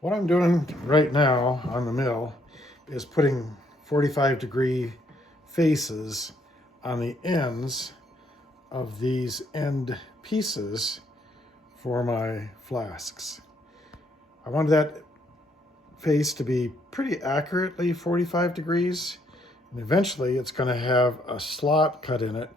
What I'm doing right now on the mill is putting 45-degree faces on the ends of these end pieces for my flasks. I wanted that face to be pretty accurately 45 degrees, and eventually it's going to have a slot cut in it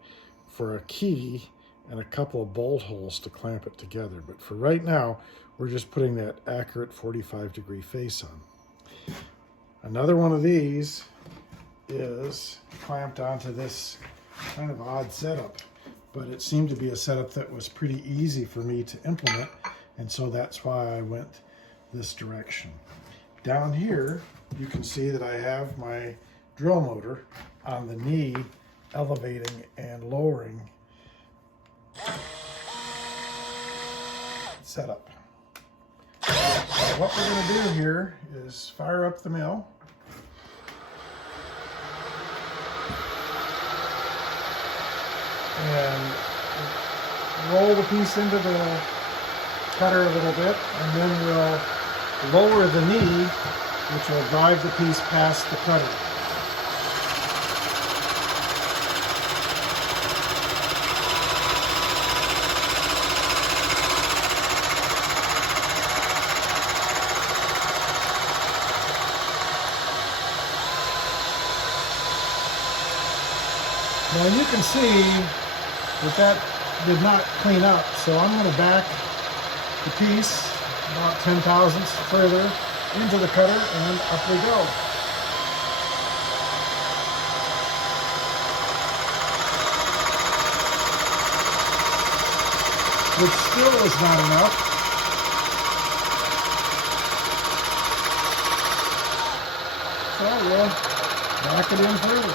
for a key and a couple of bolt holes to clamp it together. But for right now, we're just putting that accurate 45-degree face on. Another one of these is clamped onto this kind of odd setup, but it seemed to be a setup that was pretty easy for me to implement, and so that's why I went this direction. Down here, you can see that I have my drill motor on the knee, elevating and lowering setup. So what we're going to do here is fire up the mill. And roll the piece into the cutter a little bit, and then we'll lower the knee, which will drive the piece past the cutter. Now you can see that did not clean up, so I'm going to back the piece about 0.010 further into the cutter, and up we go. Which still is not enough. So we'll back it in further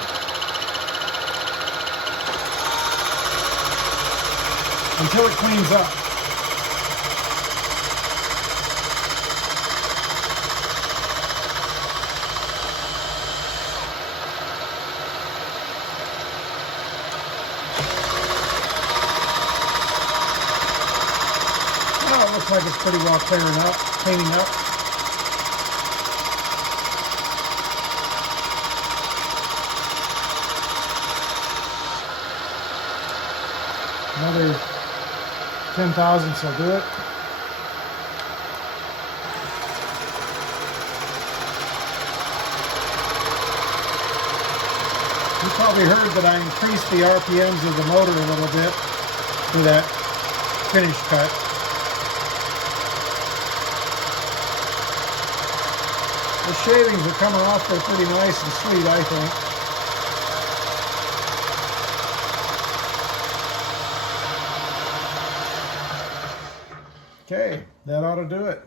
until it cleans up. Well, it looks like it's pretty well cleaning up. Another 0.010 will do it. You probably heard that I increased the RPMs of the motor a little bit for that finish cut. The shavings are coming off there pretty nice and sweet, I think. Okay, that ought to do it.